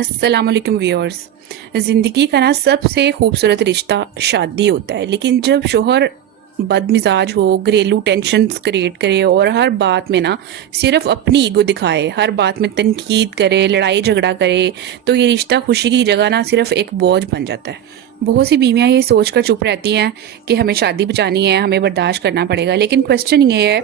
अस्सलाम वालेकुम व्यूअर्स। ज़िंदगी का ना सबसे खूबसूरत रिश्ता शादी होता है, लेकिन जब शोहर बदमिजाज हो, घरेलू टेंशन्स क्रिएट करे और हर बात में ना सिर्फ अपनी ईगो दिखाए, हर बात में तनकीद करे, लड़ाई झगड़ा करे, तो ये रिश्ता खुशी की जगह ना सिर्फ एक बोझ बन जाता है। बहुत सी बीवियां ये सोचकर चुप रहती हैं कि हमें शादी बचानी है, हमें बर्दाश्त करना पड़ेगा, लेकिन क्वेश्चन ये है,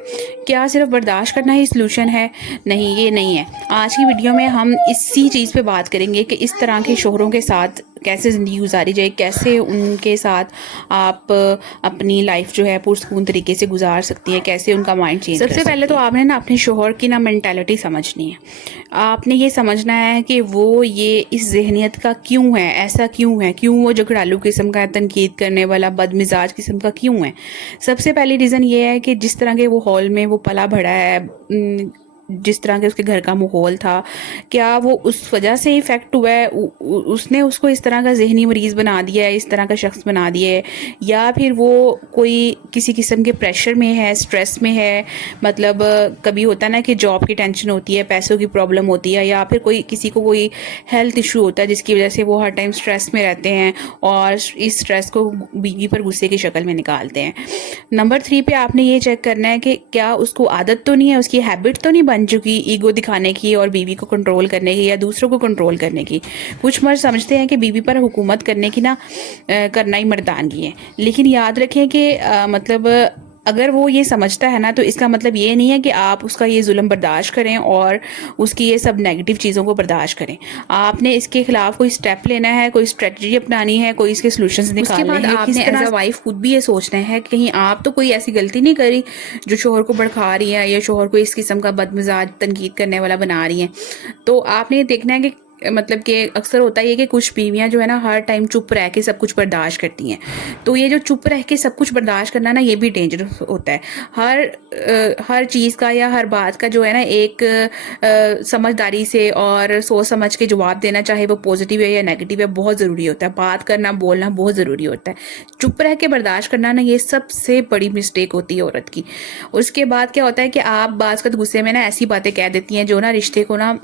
क्या सिर्फ बर्दाश्त करना ही सलूशन है? नहीं, ये नहीं है। आज की वीडियो में हम इसी चीज़ पे बात करेंगे कि इस तरह के शोहरों के साथ कैसे ज़िंदगी गुजारी जाए, कैसे उनके साथ आप अपनी लाइफ जो है पुरसकून तरीके से गुजार सकती हैं, कैसे उनका माइंड चेंज। सबसे पहले तो आपने ना अपने शोहर की ना मेंटालिटी समझनी है। आपने ये समझना है कि वो ये इस जहनियत का क्यों है, ऐसा क्यों है, क्यों वो झगड़ालू किस्म का, तनकीद करने वाला, बदमिजाज किस्म का क्यों है। सबसे पहली रीज़न ये है कि जिस तरह के वो हॉल में वो पला बढ़ा है, जिस तरह के उसके घर का माहौल था, क्या वो उस वजह से इफ़ेक्ट हुआ है, उसने उसको इस तरह का ज़हनी मरीज़ बना दिया है, इस तरह का शख्स बना दिया है, या फिर वो कोई किसी किस्म के प्रेशर में है, स्ट्रेस में है। मतलब कभी होता है ना कि जॉब की टेंशन होती है, पैसों की प्रॉब्लम होती है, या फिर कोई किसी को कोई हेल्थ इशू होता है जिसकी वजह से वो हर टाइम स्ट्रेस में रहते हैं और इस स्ट्रेस को बीवी पर गुस्से की शक्ल में निकालते हैं। नंबर 3 पे आपने ये चेक करना है कि क्या उसको आदत तो नहीं है, उसकी हैबिट तो नहीं बन चुकी ईगो दिखाने की और बीवी को कंट्रोल करने की या दूसरों को कंट्रोल करने की। कुछ मर्द समझते हैं कि बीवी पर हुकूमत करने की ना करना ही मर्दानगी है, लेकिन याद रखें कि मतलब अगर वो ये समझता है ना, तो इसका मतलब ये नहीं है कि आप उसका ये जुल्म बर्दाश्त करें और उसकी ये सब नेगेटिव चीज़ों को बर्दाश्त करें। आपने इसके खिलाफ कोई स्टेप लेना है, कोई स्ट्रेटजी अपनानी है, कोई इसके सॉल्यूशंस निकालने हैं। उसके बाद आपने एज अ वाइफ खुद भी ये सोचना है कि कहीं आप तो कोई ऐसी गलती नहीं करी जो शोहर को भड़का रही है या शोहर को इस किस्म का बदमिजाज तनकीद करने वाला बना रही है। तो आपने ये देखना है कि मतलब कि अक्सर होता है कि कुछ बीवियां जो है ना हर टाइम चुप रह के सब कुछ बर्दाश्त करती हैं। तो ये जो चुप रह के सब कुछ बर्दाश्त करना ना, ये भी डेंजरस होता है। हर चीज़ का या हर बात का जो है ना एक समझदारी से और सोच समझ के जवाब देना, चाहे वो पॉजिटिव है या नेगेटिव है, बहुत ज़रूरी होता है। बात करना, बोलना बहुत ज़रूरी होता है। चुप रह के बर्दाश्त करना ना, ये सबसे बड़ी मिस्टेक होती है औरत की। उसके बाद क्या होता है कि आप बात का गुस्से में ना ऐसी बातें कह देती हैं जो ना रिश्ते को ना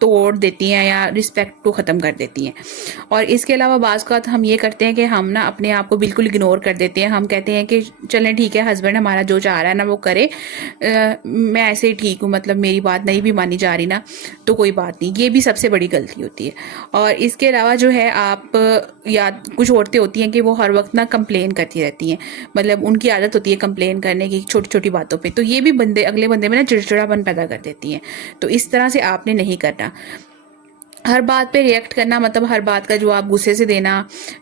तोड़ देती हैं या रिस्पेक्ट को ख़त्म कर देती हैं। और इसके अलावा बाज़ का हम ये करते हैं कि हम ना अपने आप को बिल्कुल इग्नोर कर देते हैं। हम कहते हैं कि चलें ठीक है, हस्बैंड हमारा जो चाह रहा है ना वो करे, मैं ऐसे ही ठीक हूँ, मतलब मेरी बात नहीं भी मानी जा रही ना तो कोई बात नहीं। ये भी सबसे बड़ी गलती होती है। और इसके अलावा जो है आप या कुछ औरतें होती हैं कि वो हर वक्त ना कंप्लेन करती रहती हैं, मतलब उनकी आदत होती है कंप्लेन करने की छोटी छोटी बातों पे। तो ये भी अगले बंदे में ना चिड़चिड़ापन पैदा कर देती हैं। तो इस तरह से आपने नहीं करना। हर बात पे रिएक्ट करना, मतलब हर बात का जवाब गुस्से से देना,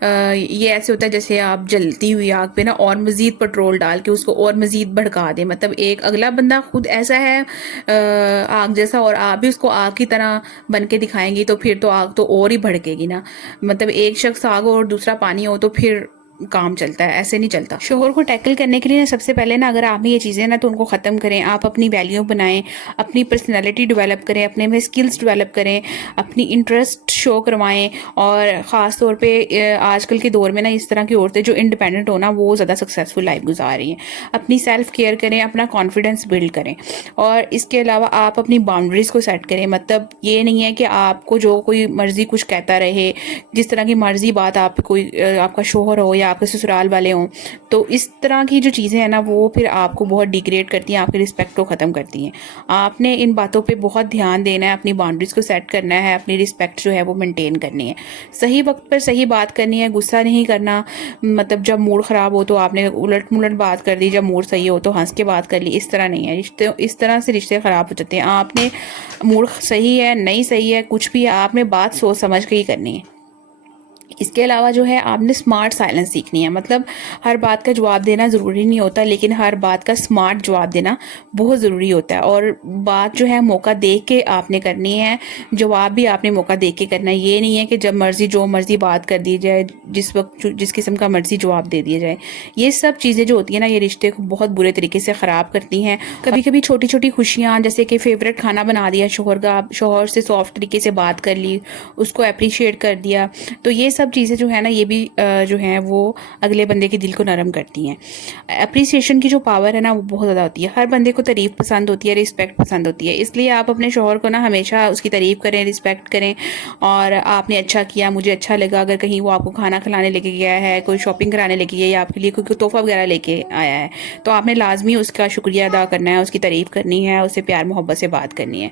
ये ऐसे होता है जैसे आप जलती हुई आग पे ना और मज़ीद पेट्रोल डाल के उसको और मज़ीद भड़का दें। मतलब एक अगला बंदा खुद ऐसा है आग जैसा, और आप भी उसको आग की तरह बन के दिखाएंगी तो फिर तो आग तो और ही भड़केगी ना। मतलब एक शख्स आग हो और दूसरा पानी हो तो फिर काम चलता है, ऐसे नहीं चलता। शोहर को टैकल करने के लिए ना सबसे पहले ना, अगर आप में ये चीज़ें ना तो उनको ख़त्म करें। आप अपनी वैल्यू बनाएं, अपनी पर्सनैलिटी डेवलप करें, अपने में स्किल्स डेवलप करें, अपनी इंटरेस्ट शो करवाएं। और ख़ास तौर पे आजकल के दौर में ना इस तरह की औरतें जो इंडिपेंडेंट हो ना, वो ज़्यादा सक्सेसफुल लाइफ गुजार रही हैं। अपनी सेल्फ केयर करें, अपना कॉन्फिडेंस बिल्ड करें। और इसके अलावा आप अपनी बाउंड्रीज़ को सेट करें। मतलब ये नहीं है कि आपको जो कोई मर्ज़ी कुछ कहता रहे, जिस तरह की मर्ज़ी बात आप कोई आपका शोहर हो या आपके ससुराल वाले हों, तो इस तरह की जो चीज़ें हैं ना वो फिर आपको बहुत डिग्रेड करती हैं, आपकी रिस्पेक्ट को ख़त्म करती हैं। आपने इन बातों पे बहुत ध्यान देना है, अपनी बाउंड्रीज़ को सेट करना है, अपनी रिस्पेक्ट जो है वो मेंटेन करनी है, सही वक्त पर सही बात करनी है, गुस्सा नहीं करना। मतलब जब मूड ख़राब हो तो आपने उलट मुलट बात कर दी, जब मूड सही हो तो हंस के बात कर ली। इस तरह नहीं है, रिश्ते इस तरह से रिश्ते ख़राब हो जाते हैं। आपने मूड सही है नहीं सही है कुछ भी, आपने बात सोच समझ के ही करनी है। इसके अलावा जो है आपने स्मार्ट साइलेंस सीखनी है। मतलब हर बात का जवाब देना ज़रूरी नहीं होता, लेकिन हर बात का स्मार्ट जवाब देना बहुत ज़रूरी होता है। और बात जो है मौका देख के आपने करनी है, जवाब भी आपने मौका देख के करना है। ये नहीं है कि जब मर्ज़ी जो मर्ज़ी बात कर दी जाए, जिस वक्त जिस किस्म का मर्ज़ी जवाब दे दिया जाए। ये सब चीज़ें जो होती हैं ना, ये रिश्ते को बहुत बुरे तरीके से ख़राब करती हैं। कभी कभी छोटी छोटी खुशियाँ, जैसे कि फेवरेट खाना बना दिया शोहर का, शोहर से सॉफ्ट तरीके से बात कर ली, उसको अप्रिशिएट कर दिया, तो ये सब सब चीज़ें जो है ना ये भी जो हैं वो अगले बंदे के दिल को नरम करती हैं। अप्रिसिएशन की जो पावर है ना वो बहुत ज़्यादा होती है। हर बंदे को तारीफ़ पसंद होती है, रिस्पेक्ट पसंद होती है, इसलिए आप अपने शौहर को ना हमेशा उसकी तारीफ़ करें, रिस्पेक्ट करें। और आपने अच्छा किया, मुझे अच्छा लगा, अगर कहीं वो आपको खाना खिलाने लेके गया है, कोई शॉपिंग कराने लेके गया या आपके लिए कोई तोहफ़ा वगैरह लेके आया है, तो आपने लाजमी उसका शुक्रिया अदा करना है, उसकी तारीफ़ करनी है, उससे प्यार मोहब्बत से बात करनी है।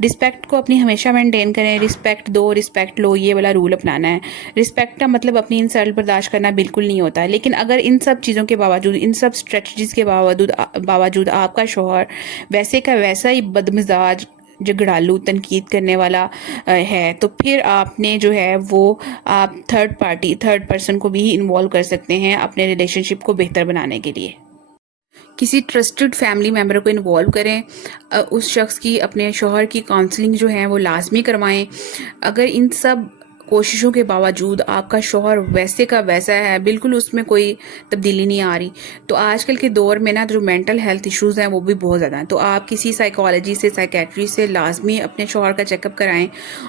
रिस्पेक्ट को अपनी हमेशा मेंटेन करें, रिस्पेक्ट दो रिस्पेक्ट लो, ये वाला रूल अपनाना है। रिस्पेक्ट का मतलब अपनी इंसल्ट बर्दाश्त करना बिल्कुल नहीं होता है, लेकिन अगर इन सब चीज़ों के बावजूद, इन सब स्ट्रेटजीज़ के बावजूद आपका शौहर वैसे का वैसा ही बदमिजाज, झगड़ालू, तनकीद करने वाला है, तो फिर आपने जो है वो आप थर्ड पर्सन को भी इन्वॉल्व कर सकते हैं अपने रिलेशनशिप को बेहतर बनाने के लिए। किसी ट्रस्टेड फैमिली मेम्बर को इन्वॉल्व करें, उस शख्स की, अपने शौहर की काउंसलिंग जो है वो लाजमी करवाएं। अगर इन सब कोशिशों के बावजूद आपका शौहर वैसे का वैसा है, बिल्कुल उसमें कोई तब्दीली नहीं आ रही, तो आजकल के दौर में ना जो मेंटल हेल्थ इश्यूज़ हैं वो भी बहुत ज़्यादा हैं। तो आप किसी साइकोलॉजी से, साइकेट्री से लाजमी अपने शौहर का चेकअप कराएं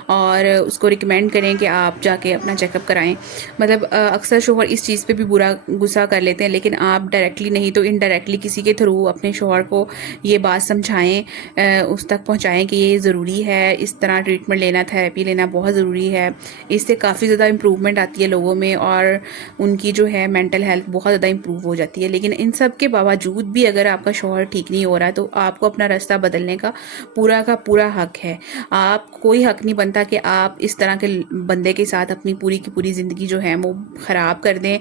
और उसको रिकमेंड करें कि आप जाके अपना चेकअप कराएं। मतलब अक्सर शौहर इस चीज़ पे भी बुरा गुस्सा कर लेते हैं, लेकिन आप डायरेक्टली नहीं तो इनडायरेक्टली किसी के थ्रू अपने शौहर को ये बात समझाएं, उस तक पहुंचाएं कि ये ज़रूरी है, इस तरह ट्रीटमेंट लेना, थेरेपी लेना बहुत ज़रूरी है। इससे काफ़ी ज़्यादा इम्प्रूवमेंट आती है लोगों में और उनकी जो है मेंटल हेल्थ बहुत ज़्यादा इम्प्रूव हो जाती है। लेकिन इन सब के बावजूद भी अगर आपका शौहर ठीक नहीं हो रहा है तो आपको अपना रास्ता बदलने का पूरा हक है। आप कोई हक नहीं बनता कि आप इस तरह के बंदे के साथ अपनी पूरी की पूरी ज़िंदगी जो है वो ख़राब कर दें।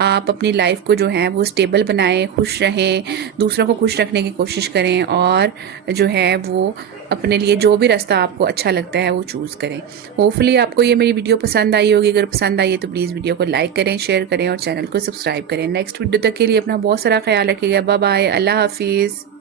आप अपनी लाइफ को जो है वो स्टेबल बनाएं, खुश रहें, दूसरों को खुश रखने की कोशिश करें और जो है वो अपने लिए जो भी रास्ता आपको अच्छा लगता है वो चूज़ करें। होपफुली आपको ये मेरी वीडियो पसंद आई होगी। अगर पसंद आई है तो प्लीज़ वीडियो को लाइक करें, शेयर करें और चैनल को सब्सक्राइब करें। नेक्स्ट वीडियो तक के लिए अपना बहुत सारा ख्याल रखिएगा। बाय बाय, अल्लाह हाफिज़।